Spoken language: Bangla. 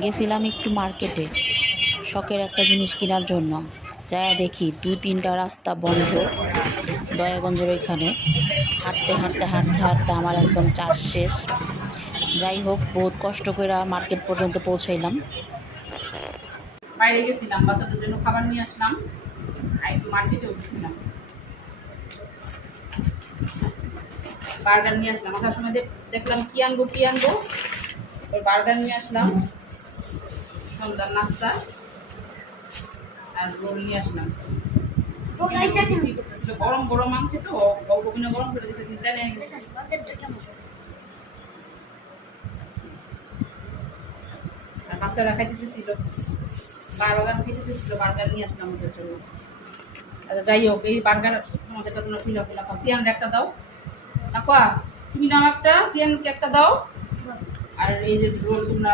গেছিলাম একটু মার্কেটে শখের একটা জিনিস কেনার জন্য। যা দেখি 2-3টা রাস্তা বন্ধ দয়াগঞ্জের ওইখানে। হাঁটতে হাঁটতে হাঁটতে হাঁটতে আমার একদম চার্জ শেষ। যাই হোক, বহুত কষ্ট করে মার্কেট পর্যন্ত পৌঁছাইলাম। বাইরে গেছিলাম, বাচ্চাদের জন্য খাবার নিয়ে আসলাম, আর একটু মার্কেটেও গেছিলাম, বার্গার নিয়ে আসলাম। আসার সময় দেখলাম কি আনবো, ওই বার্গার নিয়ে আসলাম, সন্ধ্যার নাস্তা আর রোল নিয়ে আসলাম। বিক্রি করতেছিল, গরম গরম আনছে তো, অল্প কিনে গরম করে দিয়েছে, কিন্তু আর বাচ্চারা খাইতে ছিল, বার্গার খাইতে ছিল, বার্গার নিয়ে আসলাম ওদের জন্য। আচ্ছা যাই হোক, এই বার্গার তোমাদের জন্য ফিলা ফিলা খাও। সিয়ান একটা দাও, তুমি নাও একটা, সিয়ানকে একটা দাও, আর এই যে রোল তোমরা